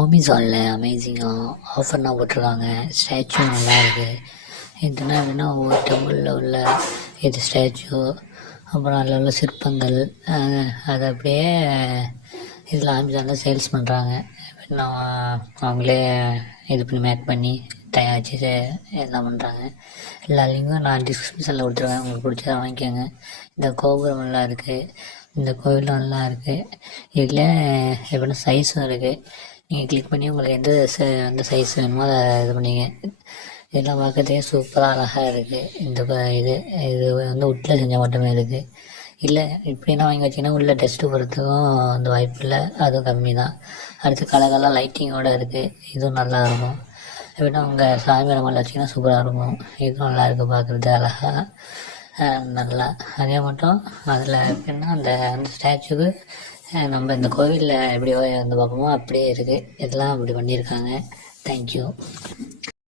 அமேசானில் அமேசிங்காக ஆஃபர்லாம் போட்டிருக்காங்க. ஸ்டாச்சு நல்லா இருக்குது. இதுனா எப்படின்னா ஒவ்வொரு டெம்பிளில் உள்ள இது ஸ்டாச்சு, அப்புறம் அதில் உள்ள சிற்பங்கள், அதை அப்படியே இதில் அமேசானில் சேல்ஸ் பண்ணுறாங்க. நான் அவங்களே இது பண்ணி மேக் பண்ணி தயாரித்து எல்லாம் பண்ணுறாங்க. எல்லா லிங்கும் நான் டிஸ்கிரிப்ஷனில் கொடுத்துருவேன், உங்களுக்கு பிடிச்சதை வாங்கிக்கோங்க. இந்த கோபுரம் நல்லா இருக்குது, இந்த கோவில் நல்லா இருக்குது. இதில் எப்படின்னா சைஸும் இருக்குது. நீங்கள் கிளிக் பண்ணி உங்களுக்கு எந்த சைஸ் வேணுமோ அதை இது பண்ணிங்க. இதெல்லாம் பார்க்கறதுக்கே சூப்பராக அழகாக இருக்குது. இது இது வந்து உட்டில் செஞ்சால் மட்டுமே இருக்குது. இல்லை இப்படின்னா வாங்கி வச்சிங்கன்னா உள்ளே டெஸ்ட்டு போகிறதுக்கும் அந்த வாய்ப்பு இல்லை, அதுவும் கம்மி தான். அடுத்து கலர்லாம் லைட்டிங்கோடு இருக்குது, இதுவும் நல்லாயிருக்கும். எப்படின்னா உங்கள் சாமி மேலே வச்சிங்கன்னா சூப்பராக இருக்கும். இதுவும் நல்லா இருக்குது பார்க்குறது அழகாக நல்லா. அதே மட்டும் அதில் எப்படின்னா அந்த ஸ்டாச்சுக்கு நம்ம இந்த கோவிலில் எப்படி வந்து பார்ப்போமோ அப்படியே இருக்குது. இதெல்லாம் அப்படி பண்ணியிருக்காங்க. தேங்க்யூ.